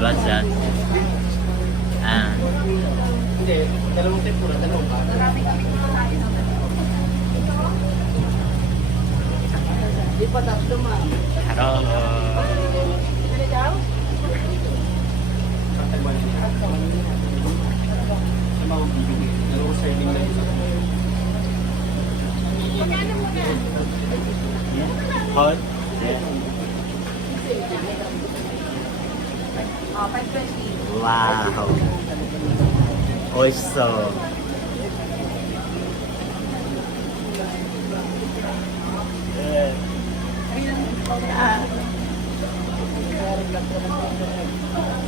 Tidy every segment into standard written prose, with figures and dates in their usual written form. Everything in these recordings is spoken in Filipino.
What's that? Hindi, dalawang tempura, dalawang ba? Di pa tatlo, ma'am. Hello. Ano daw? Sa mga bibigay, dalawang serving lang isa. Magkano mo na? Hot? Oh, 520. Wow. Oiso.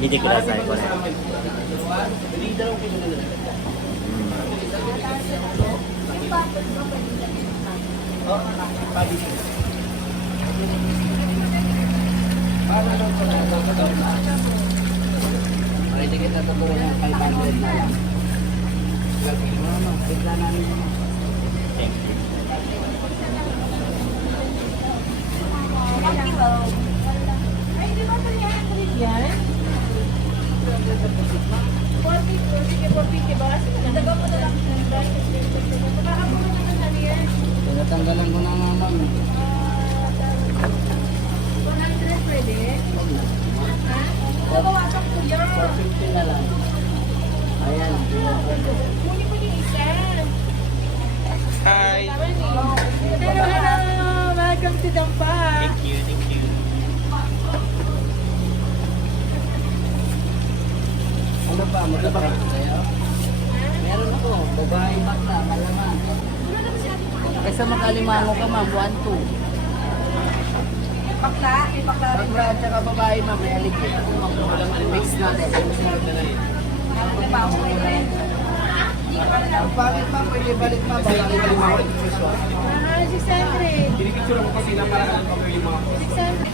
Hindi ko nasa ko na. Hindi, dalawang kilo na lang. Oh, pabili. Paano lang pala ito? Ay, tigit na ito po yung 500 na lang. Lagi mo naman, bigla namin naman. Thank you. Ay, di ba 300 yan? 40 ba? Nadaga mo na lang. Makakapuno naman na yan. Tinatanggalan ko na naman. 100 pwede? Ha? Nabawasan ko yan. 450 na lang. Ayan. Muni ko yung isa. Hi. Hello, hello. Welcome to Dampa. Thank you, thank you. Ano ba? Magkabak kayo? Meron ako. Babae bakla, malaman. Kaysa makalimango ka, ma'am. 1-2. Bakla? May bakla rin. Bakla at saka babae, ma'am. May aligid. Mix natin. May bago rin. Ang pangit, ma'am. Pwede balik, ma'am. Baka kalimango. Ah, 600. Pinicture ko kasi na para sa kalimango. 600.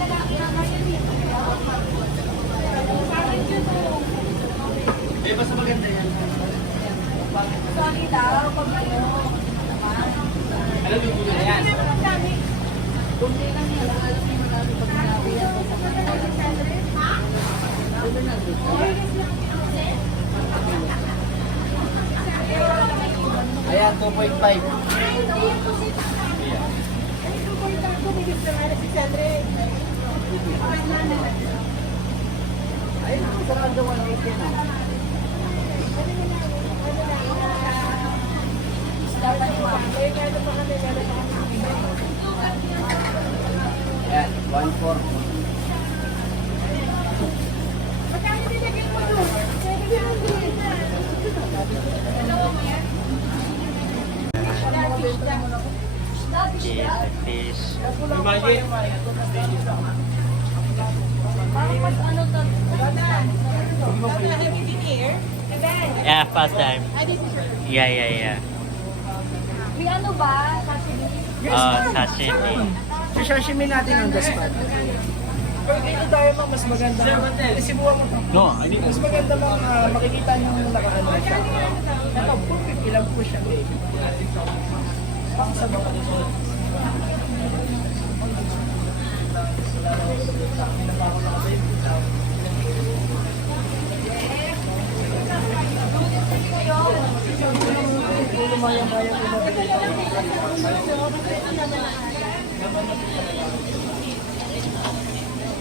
Eh, basta maganda yan. Sorry daw, pag ano. Alam mo yun yan. Ang dami. Kunti lang yan. Alam mo marami pag sinabi yan. Ayan, 2.5. Ayun, sarado 180 na. Ayan, 140. Magkano nilagay mo doon? 700. Fish. Parang mas ano to? Have you been here? Yeah, first time. I didn't. Yeah. May ano ba? Sashimi? Sashimi. Sa sashimi natin ang gaspat. Pag dito tayo, ma'am, mas maganda. Isibuha mo. No, I need Mas maganda, ma'am, makikita niyo yung nakaano na siya. Ito, 450 lang po siya. Pang sa baka dito.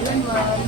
Yan, ma'am.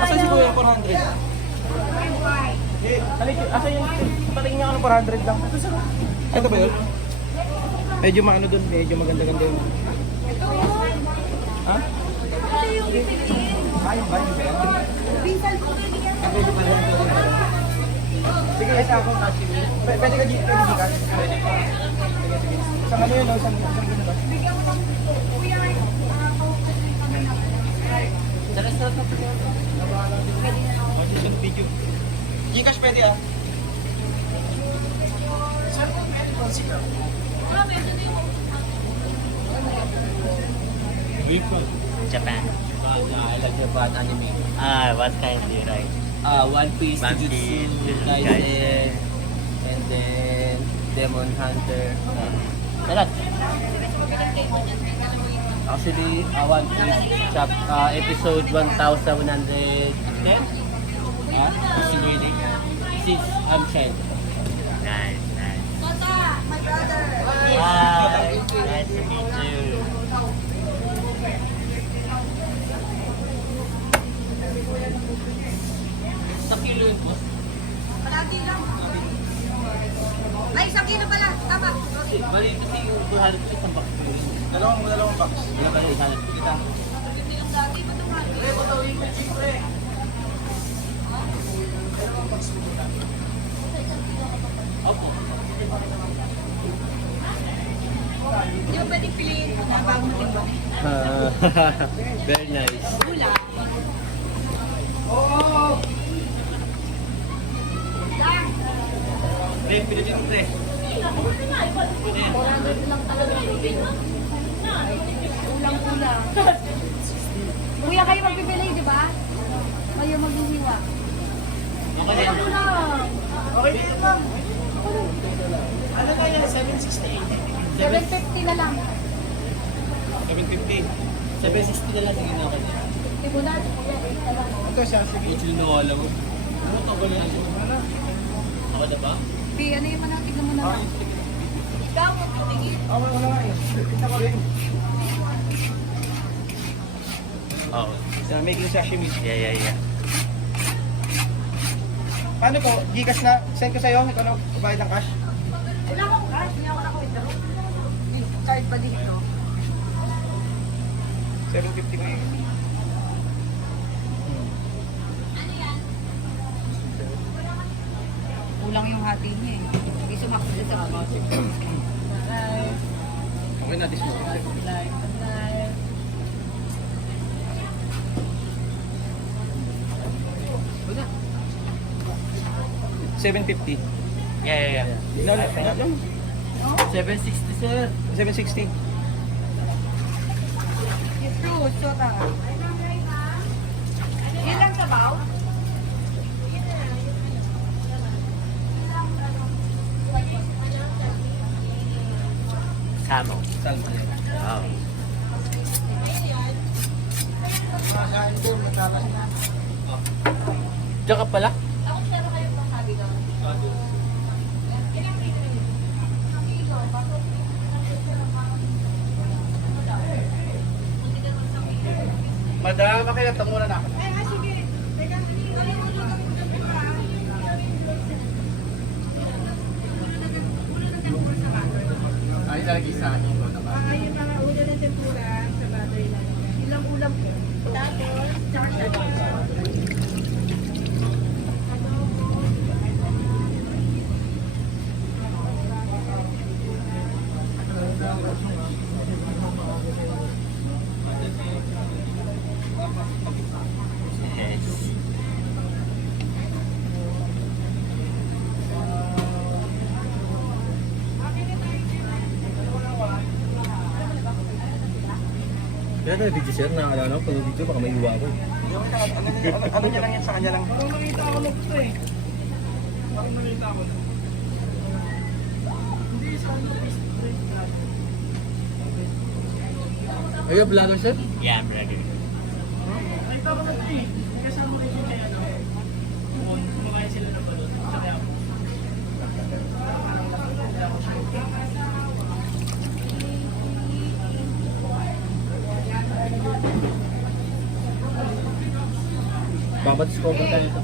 Asan si Kuya 400? Asan yung patingin niya ako ng 400 lang? Ito ba yun? Medyo maano dun, medyo maganda-ganda yun. Ha? Ayun ba? Hindi ba yan? Sige, isa ako kasi. Pwede ka dito, hindi ka? Pwede. Sige. Isang ano yun, no? Isang gano'n ba? Gcash pwede ah. Japan. I like Japan anime. What kind do you like? One Piece, One Jujutsu Piece, Kaisen, and then Demon Hunter. Lahat. Actually, One Piece episode 1110. Since I'm 10. Nice, nice. My brother. Hi, nice to meet you. Sa kilo yun po. Palati lang. Ay, 1 kilo pala. Tama. Bali kasi yung 200 isang box. Dalawang box. Wala ka lang 100. Kita. Ito yung dati. Opo. Hindi mo pwedeng piliin na bago mo timbang. Very nice. Gula. Pre, pili yung pre. 400 lang talaga. Kulang-kulang. Kuya, kayo magbibili, di ba? Kayo maghihiwa. Ako din. Okay dito ma'am. Ano kaya 768? 750 na lang. 750. 760 na lang sige na ako din. Tibo na, kuya. Ito siya, sige. Actually, nawala mo. Ano ito ba yan? Ako na ba? Pi, ano yung mga tignan mo na lang. Ikaw, tingin. Ako wala nga eh. Kita ko rin. Oh, So, making sashimi. yeah. Paano po? Gcash na? Send ko sa'yo? Ikaw na bayad ng cash? Wala akong cash, hindi ako naka-withdraw. Yung card ba dito? 750 ko yun. Kulang yung hati niya eh. Hindi sumakot sa Okay na, this mo. 750. Yeah. No, no. 760 sir. 760. Yung fruit, soda. Yan lang sabaw? Samo. Salma yan. Oh. Diyan ka pala? Madam, makilatang muna na ako. allergy sa ano, mga bata. Yung mga ulam ng tempura sa battery lang. Ilang ulam po. Tapos, Yes. Kaya tayo video sir, nakakala ko pag video baka may iwa ko. Ano niya lang yan sa kanya lang. Parang nakita ako na ito eh. Parang nakita ako na. Hindi sa ano, Are you a vlogger, sir? Yeah, I'm ready. nakita ko na ito eh. Kasama rin yung kaya na. Kumakain sila ng balon. Kaya ako. Babat ko ba tayo ito?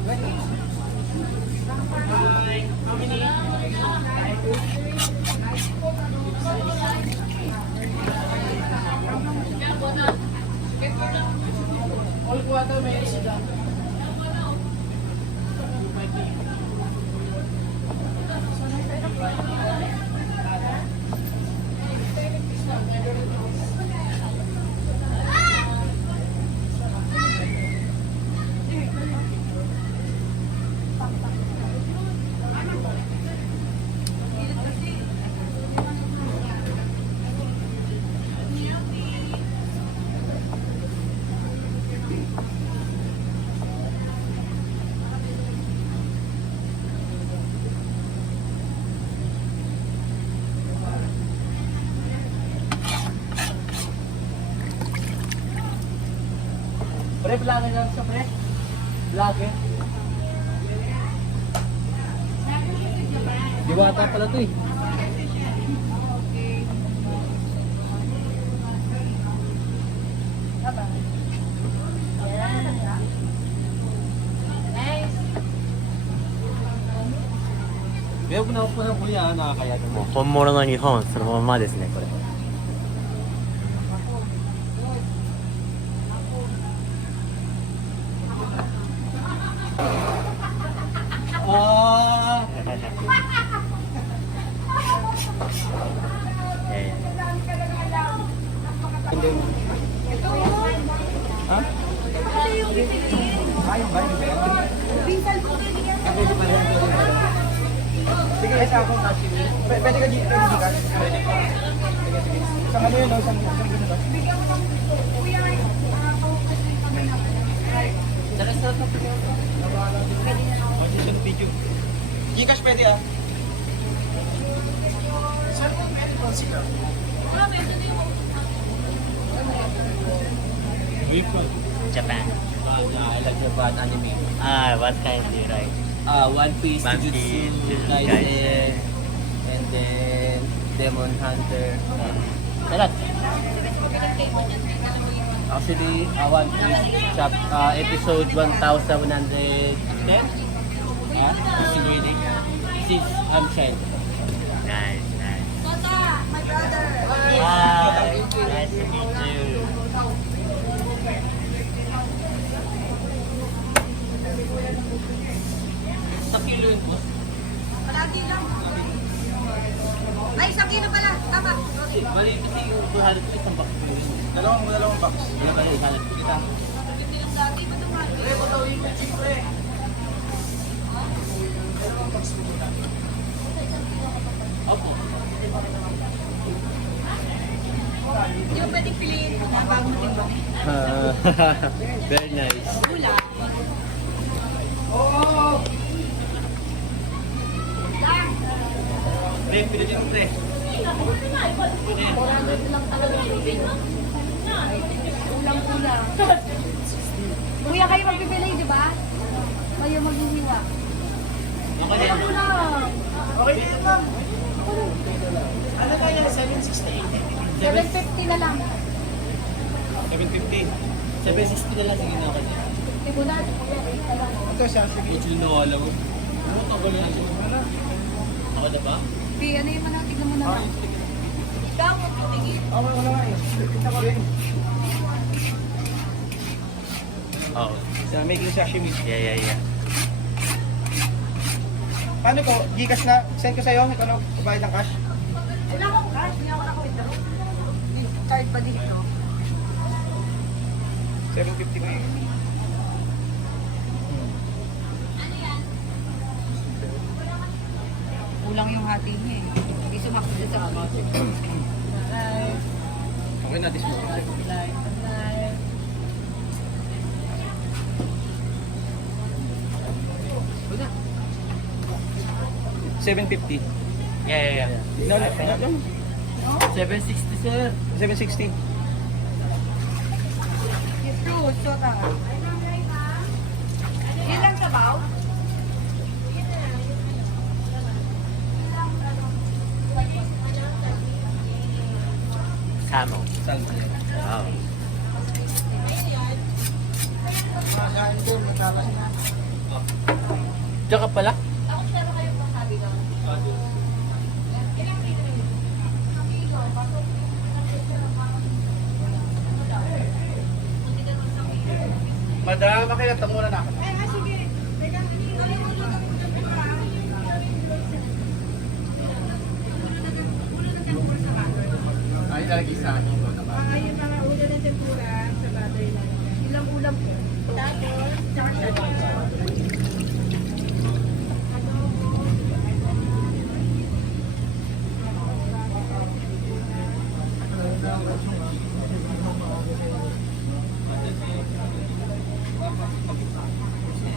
All quarter may isa lang. Pre, vlogger lang siya, pre. Vlogger. Diwata pala to eh. Kaya po na po na po yan, nakakaya naman. 本物の日本そのままですね、これ。 Ah! Eh, Hindi. Ha? Ayun ba? Sige, isa ako kasi. Pwede ka dito, pwede ka. Pwede ka. Sige, sige. Isang ano yun, isang ganun ba? Position video. Gcash pwede ah. Sir, pwede po sila. Japan. I like Japan anime. Ah, what kind do you like? One Piece, One Jujutsu, Piece, Jujutsu Kaisen, Kaisen. and then Demon Hunter. Sarap. Actually, One Piece episode 1110. This is reading. This is Unchained. Nice, nice. my brother. Hi, nice to meet you. Sa kilo yun po. Palagi lang. Ay, isang kilo pala. Tama. Okay. Bali, kasi yung 200 isang box po yun. Dalawang box. Kaya kayo, 100 kita. Hindi lang dati. Ba't tumali? Opo. Di ba pwedeng piliin na bago mo timbang? Very nice. Gula. Pre, pinili yung pre. 400 lang talaga yung Ulang-ulang. Kuya, kayo magbibili, di ba? Kayo maghihiwa. Okay din. Ulang. Okay dito ma'am. Ano kaya 768? 750 na lang. 750. 760 na lang, sige na ako. Tigunan. Ito siya, sige. Medyo nawala mo. Ano ka ba na? Ako na ba? Di, ano yung mga tignan mo na lang. Wala nga eh. Kita ko rin. Oh. Sa making sashimi. Yeah. Paano po? Gcash na? Send ko sa'yo? Ikaw na bayad ng cash? Wala akong cash, hindi ako nakawithdraw. Card pa dito. 750 ko eh. Kulang yung hati niya eh. Hindi sumakit sa Okay na, this mo. Wala. 750. Yeah. No, 760 sir. 760. Yung fruit, soda. Yun lang sabaw? Samo. Salma. Wow. Diyan ka pala? Madam, makilata muna na ako. Sige. Teka, Ay, lagi sa akin ko naman. yung mga ulam ng tempura sa battery lang. Ilang ulam po. Tapos, tsaka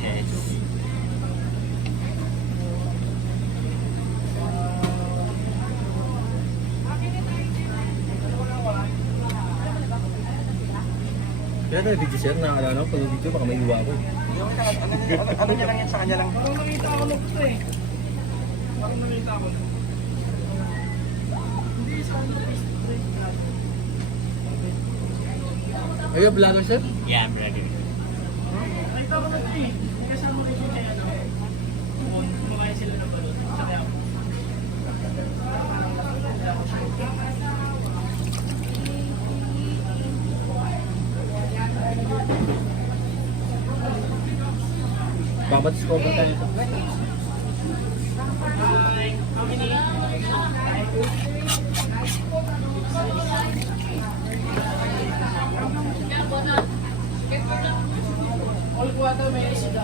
Yes. Kaya tayo video sir, nakakala ko pag video baka may iwa ko. Ano niya lang yan sa kanya lang? Parang nakita ako na ito eh. Parang nakita ako na. Hindi sa Are you a vlogger sir? Yeah, I'm ready. Nakita ko na ito eh. May kasama rin siya kaya na. Kumakain sila ng balon. Tsaka ako. Babat discover tayo. All quarter may sila.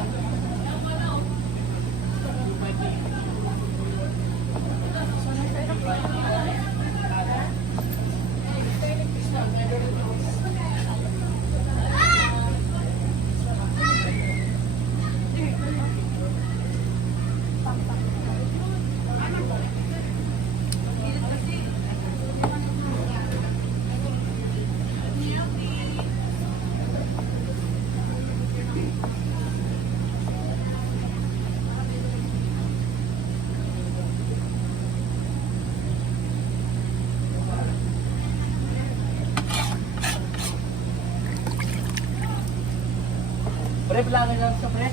Pre, vlogger lang sa pre.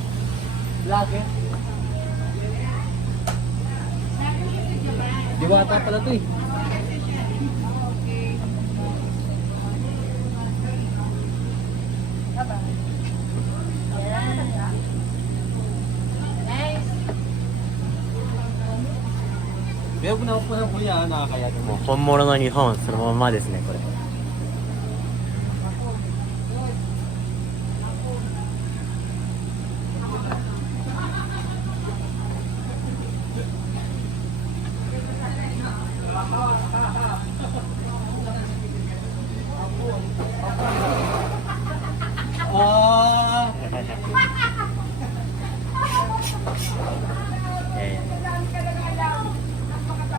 Vlogger. Diwata pala to eh. Kaya ko na ako na kuya, nakakaya mo. 本物の日本そのままですねこれ。